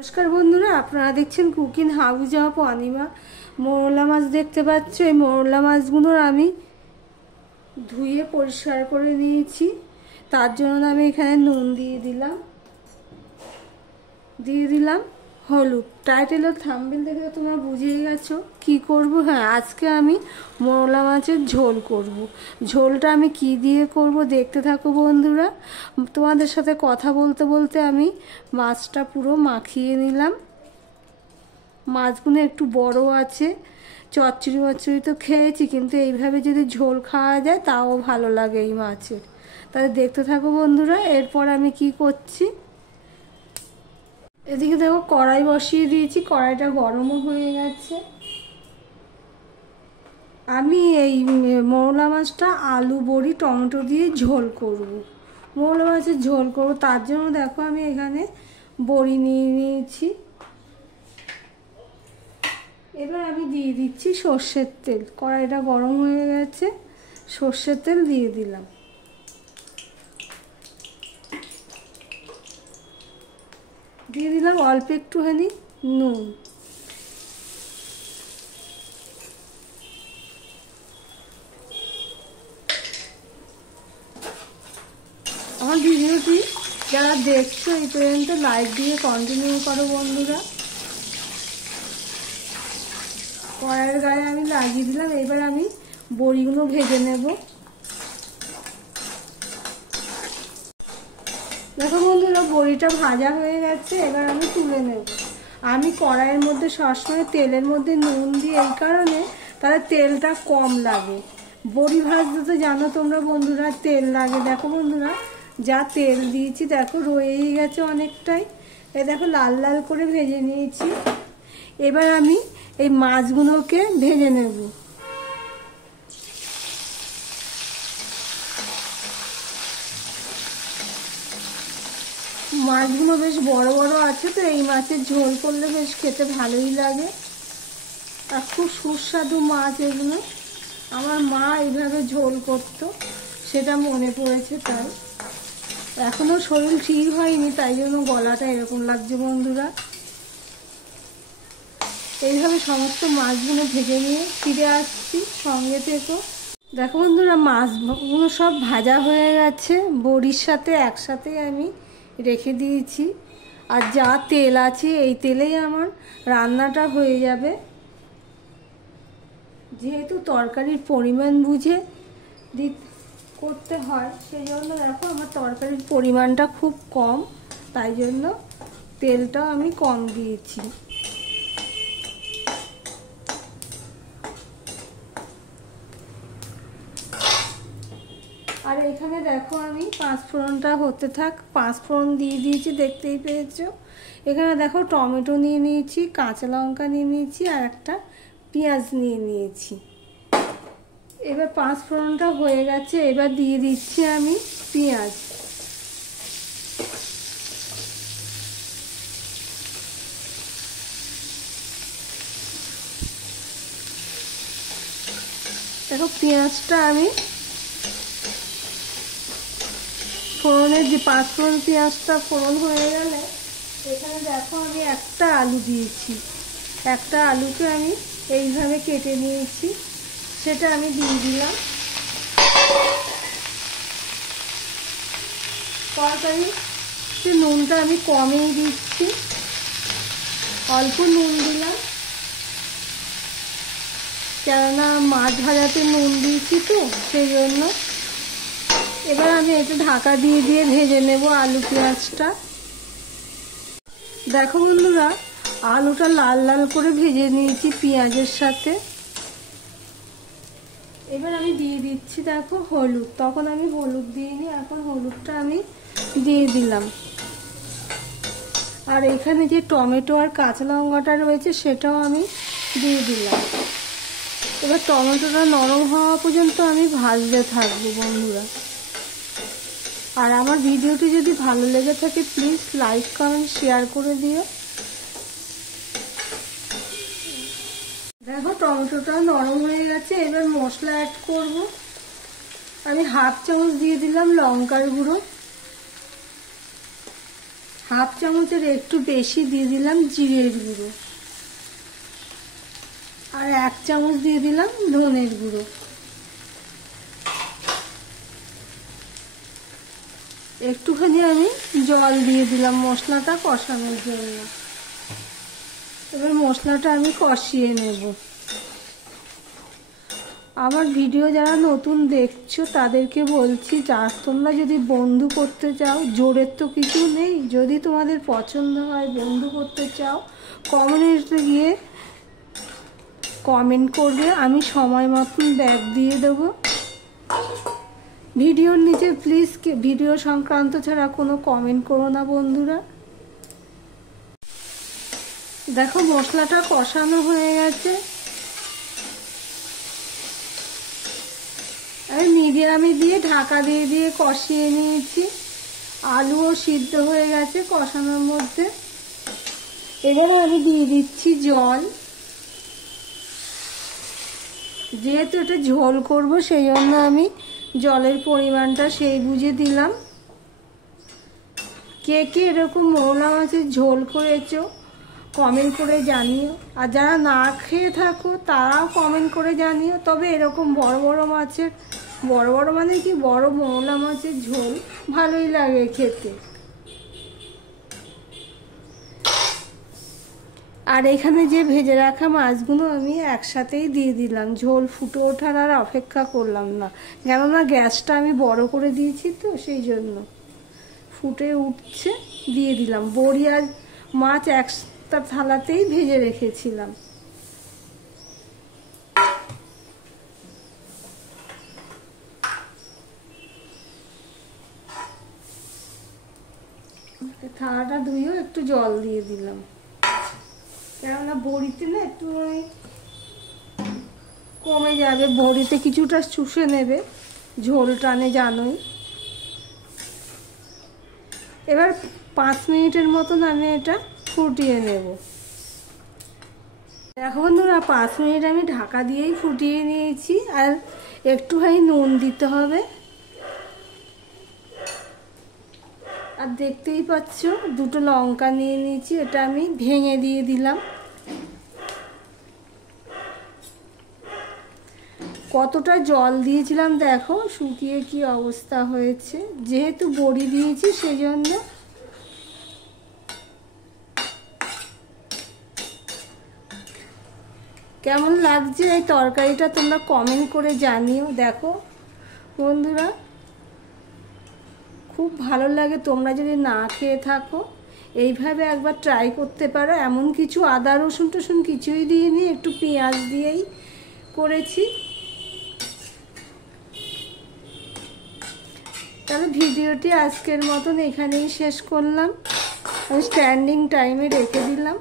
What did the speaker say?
নমস্কার বন্ধুরা, আপনারা দেখছেন কুকিং হাউস অফ অনিমা। মোরলা মাছ দেখতে পাচ্ছ। এই মোরলা মাছগুলোর আমি ধুয়ে পরিষ্কার করে নিয়েছি। তার জন্য আমি এখানে নুন দিয়ে দিলাম হলুদ। টাইটেল আর থাম্বনেল দেখে তোমরা বুঝেই গেছো কি করব। হ্যাঁ, আজকে আমি মোরলা মাছের ঝোল করব। ঝোলটা আমি কি দিয়ে করব দেখতে থাকো বন্ধুরা। তোমাদের সাথে কথা বলতে বলতে আমি মাছটা পুরো মাখিয়ে নিলাম। মাছগুলো একটু বড় আছে। চচ্চড়ি তো খেয়েছি, কিন্তু এইভাবে যদি ঝোল খাওয়া যায় তাও ভালো লাগে এই মাছের। তাহলে দেখতে থাকো বন্ধুরা। এরপর আমি কি করছি, এদিকে দেখো কড়াই বসিয়ে দিয়েছি। কড়াইটা গরমও হয়ে গেছে। আমি এই মোরলা মাছটা আলু বড়ি টমেটো দিয়ে ঝোল করব। মোরলা মাছের ঝোল করব, তার জন্য দেখো আমি এখানে বড়ি নিয়ে নিয়েছি। এবার আমি দিয়ে দিচ্ছি সর্ষের তেল। কড়াইটা গরম হয়ে গেছে, সর্ষের তেল দিয়ে দিলাম। অল্প একটুখানি নুন। আমার ভিডিওটি যারা দেখছো এই পর্যন্ত লাইক দিয়ে কন্টিনিউ করো বন্ধুরা। কড়াইয়ের গায়ে আমি লাগিয়ে দিলাম। এবার আমি বড়িগুলো ভেজে নেব। দেখো বন্ধুরা, বড়িটা ভাজা হয়ে গেছে। এবার আমি তুলে নেব। আমি কড়াইয়ের মধ্যে সবসময় তেলের মধ্যে নুন দিই এই কারণে, তাহলে তেলটা কম লাগে। বড়ি ভাজতে তো জানো তোমরা বন্ধুরা তেল লাগে। দেখো বন্ধুরা, যা তেল দিয়েছি দেখো রয়েই গেছে অনেকটাই। এই দেখো লাল লাল করে ভেজে নিয়েছি। এবার আমি এই মাছগুলোকে ভেজে নেব। মাছগুলো বেশ বড় বড় আছে, তো এই মাছের ঝোল করলে বেশ খেতে ভালোই লাগে। আর খুব সুস্বাদু মাছ এগুলো। আমার মা এইভাবে ঝোল করতো, সেটা মনে পড়েছে তাই। এখনো শরীর ঠিক হয়নি, তাই জন্য গলাটা এরকম লাগছে বন্ধুরা। এইভাবে সমস্ত মাছগুলো ভেজে নিয়ে ফিরে আসছি, সঙ্গে থেকো। দেখো বন্ধুরা, মাছগুলো সব ভাজা হয়ে গেছে। বড়ির সাথে একসাথে আমি রেখে দিয়েছি। আর যা তেল আছে এই তেলেই আমার রান্নাটা হয়ে যাবে। যেহেতু তরকারির পরিমাণ বুঝে করতে হয়, সেই জন্য দেখো আমার তরকারির পরিমাণটা খুব কম, তাই জন্য তেলটা আমি কম দিয়েছি। আর এখানে দেখো আমি পাঁচফোড়নটা হতে থাক। পাঁচফোড়ন দিয়ে দিয়েছি, দেখতেই পেয়েছো। এখানে দেখো টমেটো নিয়ে নিয়েছি, কাঁচা লঙ্কা নিয়ে নিয়েছি, আর একটা পেঁয়াজ নিয়ে নিয়েছি। এবার পাঁচফোড়নটা হয়ে গেছে। এবার দিয়ে দিচ্ছি আমি পেঁয়াজ। দেখো পেঁয়াজটা আমি ফোড়নের যে পাঁচফোড়ন পেঁয়াজটা ফোড়ন হয়ে গেলে এখানে দেখো আমি একটা আলু দিয়েছি। একটা আলুকে আমি এইভাবে কেটে নিয়েছি, সেটা আমি দিয়ে দিলাম। তরকারিতে নুনটা আমি কমই দিচ্ছি, অল্প নুন দিলাম, কেননা মাছ ভাজাতে নুন দিয়েছি তো সেই জন্য। এবার আমি এটা ঢাকা দিয়ে ভেজে নেব আলু পেঁয়াজটা। দেখো বন্ধুরা, আলুটা লাল লাল করে ভেজে নিয়েছি পেঁয়াজের সাথে। এবার আমি দিয়ে দিচ্ছি দেখো হলুদ। তখন আমি হলুদ দিইনি, এখন হলুদটা আমি দিয়ে দিলাম। আর এখানে যে টমেটো আর কাঁচা লঙ্কাটা রয়েছে সেটাও আমি দিয়ে দিলাম। এবার টমেটোটা নরম হওয়া পর্যন্ত আমি ভাজতে থাকবো বন্ধুরা। আর আমার ভিডিওটি যদি ভালো লেগে থাকে প্লিজ লাইক কমেন্ট শেয়ার করে দিও। দেখো টমেটোটা নরম হয়ে গেছে। এবার মশলা অ্যাড করব। আমি হাফ চামচ দিয়ে দিলাম লঙ্কার গুঁড়ো, হাফ চামচের একটু বেশি দিয়ে দিলাম জিরের গুঁড়ো, আর 1 চামচ দিয়ে দিলাম ধনের গুঁড়ো। একটুখানি আমি জল দিয়ে দিলাম মশলাটা কষানোর জন্য। এবার মশলাটা আমি কষিয়ে নেব। আমার ভিডিও যারা নতুন দেখছো তাদেরকে বলছি, তোমরা যদি বন্ধু করতে চাও, জোরের তো কিছু নেই, যদি তোমাদের পছন্দ হয় বন্ধু করতে চাও কমেন্টে গিয়ে কমেন্ট করবে, আমি সময় মতন ব্যাক দিয়ে দেবো। ভিডিওর নিচে প্লিজ ভিডিও সংক্রান্ত ছাড়া কোনো কমেন্ট করো না বন্ধুরা। দেখো মশলাটা কষানো হয়ে গেছে। আমি মিডিয়ামে দিয়ে ঢাকা দিয়ে দিয়ে কষিয়ে নিয়েছি। আলুও সিদ্ধ হয়ে গেছে কষানোর মধ্যে। এবারে আমি দিয়ে দিচ্ছি জল। যেহেতু এটা ঝোল করব সেই জন্য আমি জলের পরিমাণটা সেই বুঝে দিলাম। কে কে এরকম মৌলা মাছের ঝোল করেছো কমেন্ট করে জানিও, আর যারা না খেয়ে থাকো তারাও কমেন্ট করে জানিও। তবে এরকম বড় বড় মাছের, বড় বড় মানে কি, বড় মৌলা মাছের ঝোল ভালোই লাগে খেতে। আর এখানে যে ভেজে রাখা মাছগুলো আমি একসাথেই দিয়ে দিলাম। ঝোল ফুটে ওঠার আর অপেক্ষা করলাম না, কেননা গ্যাসটা আমি বড় করে দিয়েছি তো সেই জন্য। ফুটে উঠছে, দিয়ে দিলাম। বড়ি আর মাছ একটা থালাতেই ভেজে রেখেছিলাম। থালাটা ধুয়েও একটু জল দিয়ে দিলাম, কেননা বড়িতে না একটু কমে যাবে, বড়িতে কিছুটা চুষে নেবে, ঝোল টানে জানোই। এবার 5 মিনিটের মতন আমি এটা ফুটিয়ে নেব। দেখো বন্ধুরা 5 মিনিট আমি ঢাকা দিয়েই ফুটিয়ে নিয়েছি। আর একটুখানি নুন দিতে হবে। আর দেখতেই পাচ্ছ 2টো লঙ্কা নিয়ে নিয়েছি, এটা আমি ভেঙে দিয়ে দিলাম। কতটা জল দিয়েছিলাম দেখো, শুকিয়ে কি অবস্থা হয়েছে। যেহেতু বড়ি দিয়েছি সেই জন্য। কেমন লাগছে এই তরকারিটা তোমরা কমেন্ট করে জানিও। দেখো বন্ধুরা খুব ভালো লাগে, তোমরা যদি না খেয়ে থাকো এইভাবে একবার ট্রাই করতে পারো। এমন কিছু আদা রসুন টসুন কিছুই দিইনি, একটু পেঁয়াজ দিয়েই করেছি। তাহলে ভিডিওটি আজকের মতন এখানেই শেষ করলাম। আমি স্ট্যান্ডিং টাইমে রেখে দিলাম।